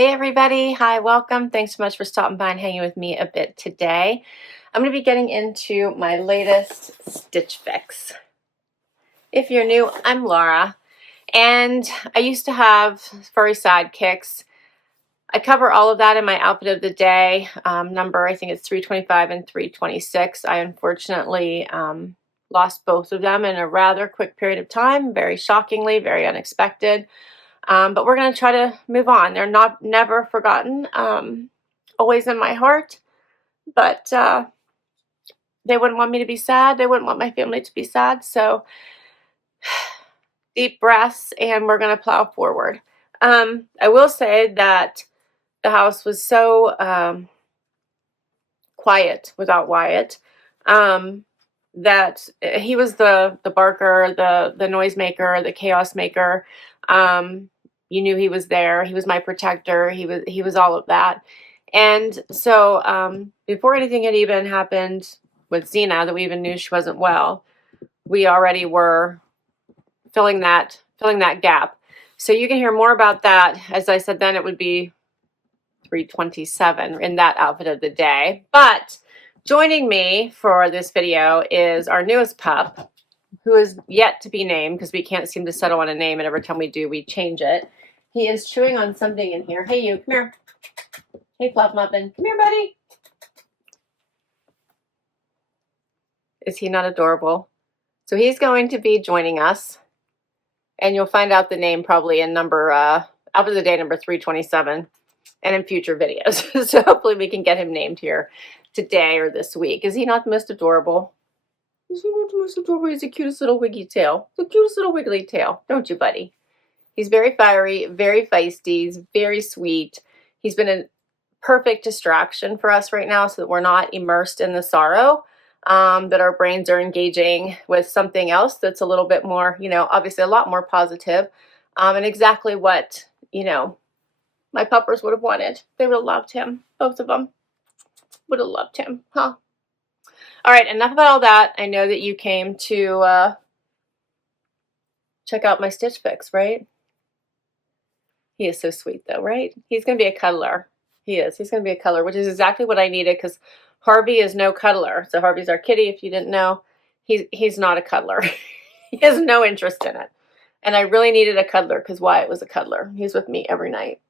Hey everybody, hi, welcome. Thanks so much for stopping by and hanging with me a bit today. I'm going to be getting into my latest Stitch Fix. If you're new, I'm Laura, and I used to have furry sidekicks. I cover all of that in my outfit of the day number. I think it's 325 and 326. I unfortunately lost both of them in a rather quick period of time, very shockingly, very unexpected. But we're going to try to move on. They're never forgotten, always in my heart, but they wouldn't want me to be sad. They wouldn't want my family to be sad. So deep breaths, and we're going to plow forward. I will say that the house was so quiet without Wyatt, that he was the barker, the noisemaker, the chaos maker. You knew he was there. He was my protector. He was all of that. And so before anything had even happened with Xena, that we even knew she wasn't well, we already were filling that gap. So you can hear more about that. As I said, then it would be 327 in that outfit of the day. But joining me for this video is our newest pup, who is yet to be named because we can't seem to settle on a name, and every time we do, we change it. He is chewing on something in here. Hey, you, come here. Hey, Fluff Muffin, come here, buddy. Is he not adorable? So he's going to be joining us, and you'll find out the name probably in number, out of the day, number 327, and in future videos. So hopefully we can get him named here today or this week. Is he not the most adorable? Is he not the most adorable? He's the cutest little wiggy tail. The cutest little wiggly tail. Don't you, buddy? He's very fiery, very feisty. He's very sweet. He's been a perfect distraction for us right now so that we're not immersed in the sorrow, that our brains are engaging with something else that's a little bit more, obviously a lot more positive, and exactly what, my puppers would have wanted. They would have loved him. Both of them would have loved him, huh? All right, enough about all that. I know that you came to check out my Stitch Fix, right? He is so sweet though, right? He's going to be a cuddler. He is. He's going to be a cuddler, which is exactly what I needed because Harvey is no cuddler. So Harvey's our kitty, if you didn't know. He's not a cuddler. He has no interest in it. And I really needed a cuddler because Wyatt was a cuddler. He's with me every night.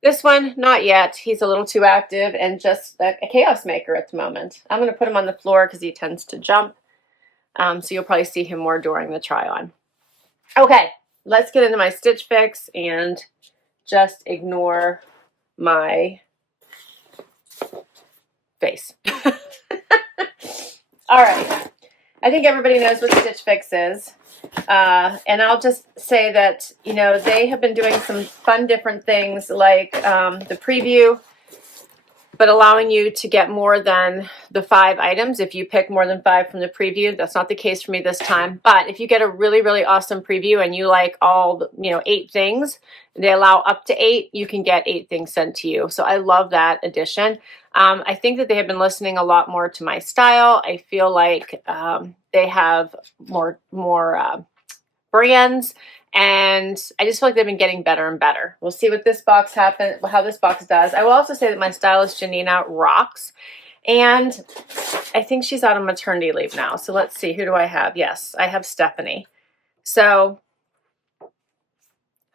This one, not yet. He's a little too active and just a chaos maker at the moment. I'm going to put him on the floor because he tends to jump. So you'll probably see him more during the try-on. Okay, let's get into my Stitch Fix and just ignore my face. All right. I think everybody knows what Stitch Fix is. And I'll just say that, they have been doing some fun different things like the preview, but allowing you to get more than the 5 items if you pick more than 5 from the preview. That's not the case for me this time. But if you get a really, really awesome preview and you like all, 8 things, they allow up to 8, you can get 8 things sent to you. So I love that addition. I think that they have been listening a lot more to my style. I feel like they have more brands, and I just feel like they've been getting better and better. We'll see what this box how this box does. I will also say that my stylist Janina rocks, and I think she's out on maternity leave now. So let's see, who do I have? Yes, I have Stephanie. So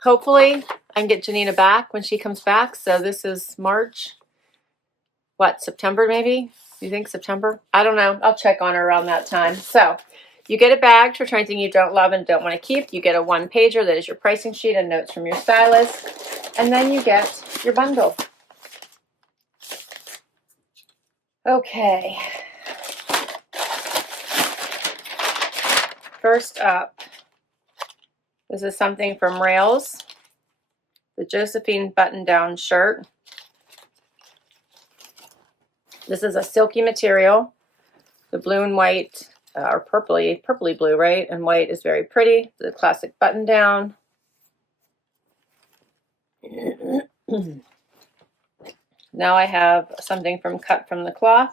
hopefully I can get Janina back when she comes back. So this is March. What, September maybe? You think September? I don't know. I'll check on her around that time. So you get a bag to return anything you don't love and don't want to keep. You get a 1-pager that is your pricing sheet and notes from your stylist. And then you get your bundle. Okay. First up, this is something from Rails. The Josephine button-down shirt. This is a silky material. The blue and white are purpley blue, right? And white is very pretty. The classic button down. Now I have something cut from the Kloth.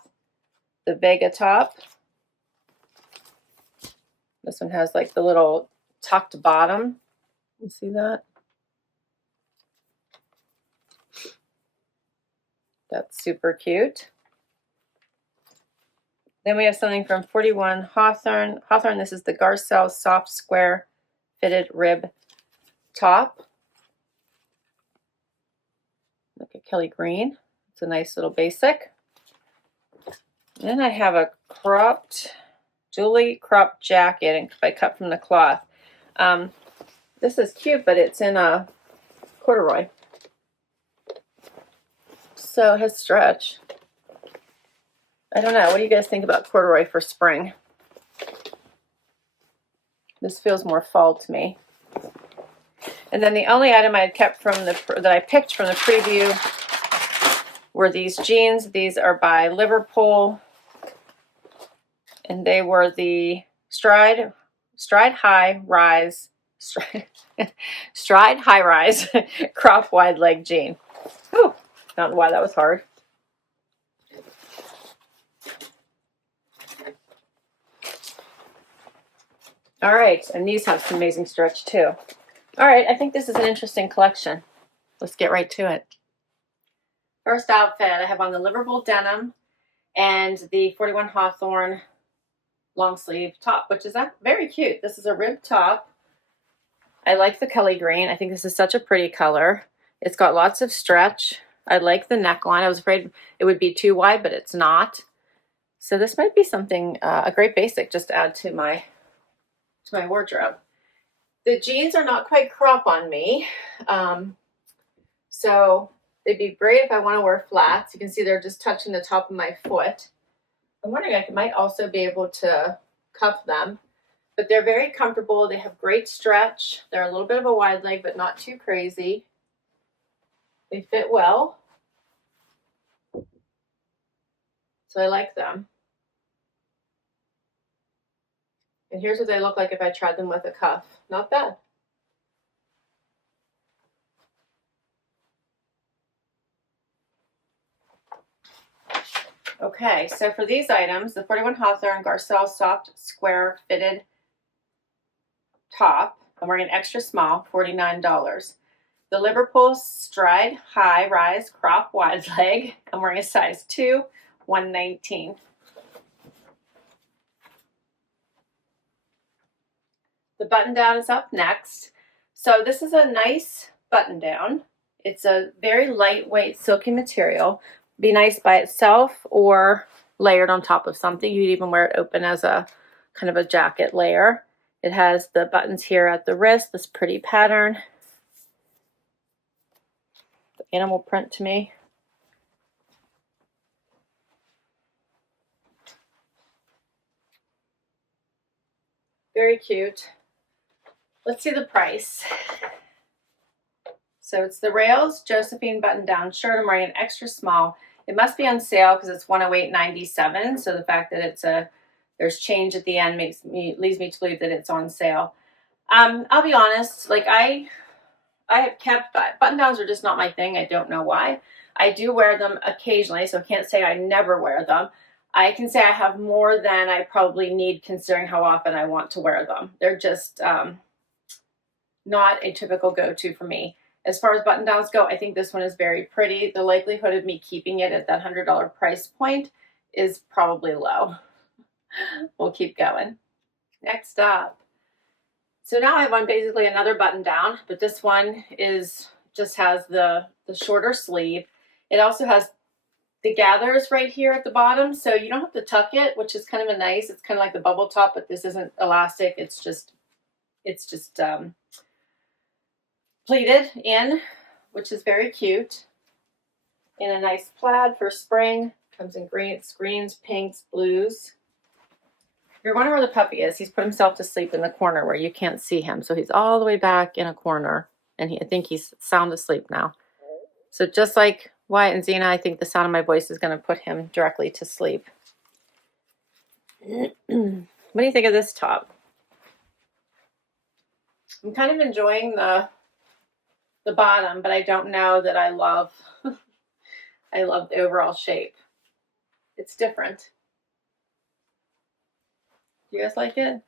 The Vega top. This one has like the little tucked bottom. You see that? super cute. Then we have something from 41 Hawthorn. Hawthorn, this is the Garcelle soft square fitted rib top. Look at Kelly green. It's a nice little basic. Then I have a Julie cropped jacket I cut from the cloth. This is cute, but it's in a corduroy. So it has stretch. I don't know. What do you guys think about corduroy for spring? This feels more fall to me. And then the only item I had kept from that I picked from the preview were these jeans. These are by Liverpool, and they were the Stride High Rise crop wide leg jean. Whew, don't know why that was hard. All right, and these have some amazing stretch too. All right, I think this is an interesting collection. Let's get right to it. First outfit, I have on the Liverpool denim and the 41 Hawthorn long sleeve top, which is very cute. This is a rib top. I like the Kelly green. I think this is such a pretty color. It's got lots of stretch. I like the neckline. I was afraid it would be too wide, but it's not. So this might be something, a great basic just to add to my wardrobe. The jeans are not quite crop on me. So they'd be great if I want to wear flats. You can see they're just touching the top of my foot. I'm wondering I might also be able to cuff them, but they're very comfortable. They have great stretch. They're a little bit of a wide leg, but not too crazy. They fit well. So I like them. And here's what they look like if I tried them with a cuff. Not bad. Okay, so for these items, the 41 Hawthorn Garcelle soft square fitted top, I'm wearing an extra small, $49. The Liverpool Stride High Rise crop wide leg, I'm wearing a size 2, $119. The button down is up next. So this is a nice button down. It's a very lightweight silky material. Be nice by itself or layered on top of something. You'd even wear it open as a kind of a jacket layer. It has the buttons here at the wrist, this pretty pattern. The animal print to me. Very cute. Let's see the price. So it's the Rails Josephine button-down shirt. I'm wearing an extra small. It must be on sale because it's $108.97. So the fact that there's change at the end leads me to believe that it's on sale. I'll be honest, like I have kept button-downs are just not my thing. I don't know why. I do wear them occasionally, so I can't say I never wear them. I can say I have more than I probably need considering how often I want to wear them. They're just not a typical go-to for me. As far as button downs go, I think this one is very pretty. The likelihood of me keeping it at that $100 price point is probably low. We'll keep going. Next up. So now I have on basically another button down, but this one just has the shorter sleeve. It also has the gathers right here at the bottom, so you don't have to tuck it, which is kind of it's kind of like the bubble top, but this isn't elastic. It's just pleated in, which is very cute. In a nice plaid for spring. Comes in greens, pinks, blues. You're wondering where the puppy is. He's put himself to sleep in the corner where you can't see him. So he's all the way back in a corner, and I think he's sound asleep now. So just like Wyatt and Xena, I think the sound of my voice is going to put him directly to sleep. What do you think of this top? I'm kind of enjoying the bottom, but I don't know that I love I love the overall shape. It's different. Do you guys like it?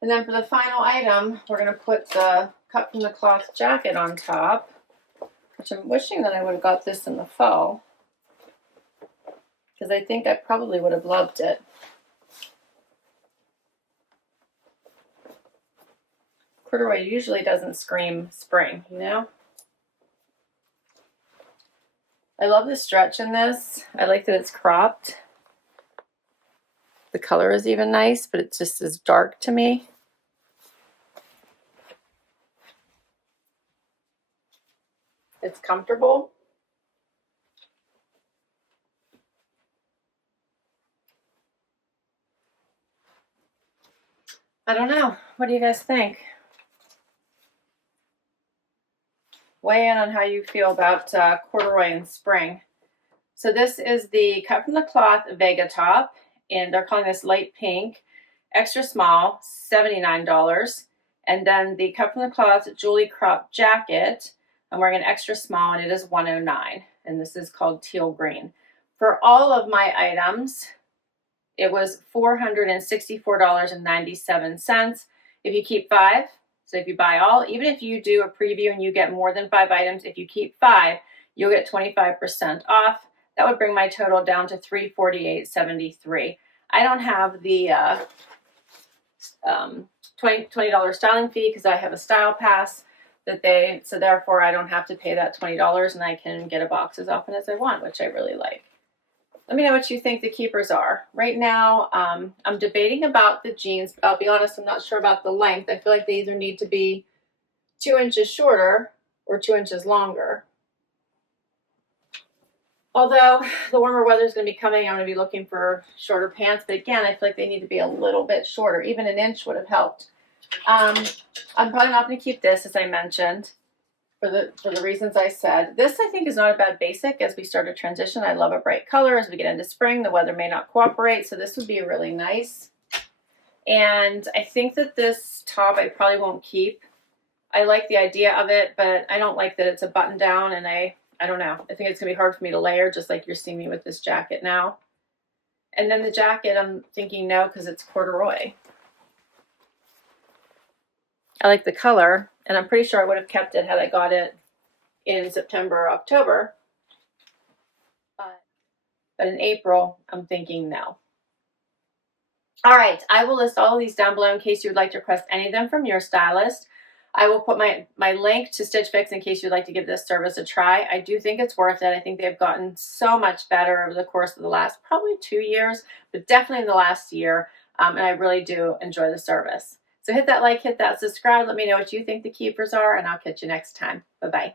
And then for the final item, we're going to put the cut from the cloth jacket on top. which I'm wishing that I would have got this in the fall, because I think I probably would have loved it. Corduroy usually doesn't scream spring, you know? I love the stretch in this. I like that it's cropped. The color is even nice, but it just is dark to me. It's comfortable. I don't know. What do you guys think? Weigh in on how you feel about corduroy in spring. So this is the Cut from the Cloth Vega top, and they're calling this light pink, extra small, $79. And then the Cut from the Cloth Julie crop jacket, I'm wearing an extra small, and it is $109. And this is called teal green. For all of my items, it was $464.97. If you keep 5, so if you buy all, even if you do a preview and you get more than 5 items, if you keep 5, you'll get 25% off. That would bring my total down to $348.73. I don't have the $20 styling fee because I have a style pass so therefore I don't have to pay that $20, and I can get a box as often as I want, which I really like. Let me know what you think the keepers are. Right now, I'm debating about the jeans. I'll be honest, I'm not sure about the length. I feel like they either need to be 2 inches shorter or 2 inches longer. Although the warmer weather is going to be coming, I'm going to be looking for shorter pants. But again, I feel like they need to be a little bit shorter. Even an inch would have helped. I'm probably not going to keep this, as I mentioned, for the reasons I said. This, I think, is not a bad basic as we start a transition. I love a bright color. As we get into spring, the weather may not cooperate, so this would be really nice. And I think that this top I probably won't keep. I like the idea of it, but I don't like that it's a button down, and I don't know. I think it's going to be hard for me to layer, just like you're seeing me with this jacket now. And then the jacket, I'm thinking no, because it's corduroy. I like the color, and I'm pretty sure I would have kept it had I got it in September or October. But in April, I'm thinking no. All right, I will list all of these down below in case you would like to request any of them from your stylist. I will put my link to Stitch Fix in case you'd like to give this service a try. I do think it's worth it. I think they've gotten so much better over the course of the last probably 2 years, but definitely in the last year, and I really do enjoy the service. So hit that like, hit that subscribe. Let me know what you think the keepers are, and I'll catch you next time. Bye-bye.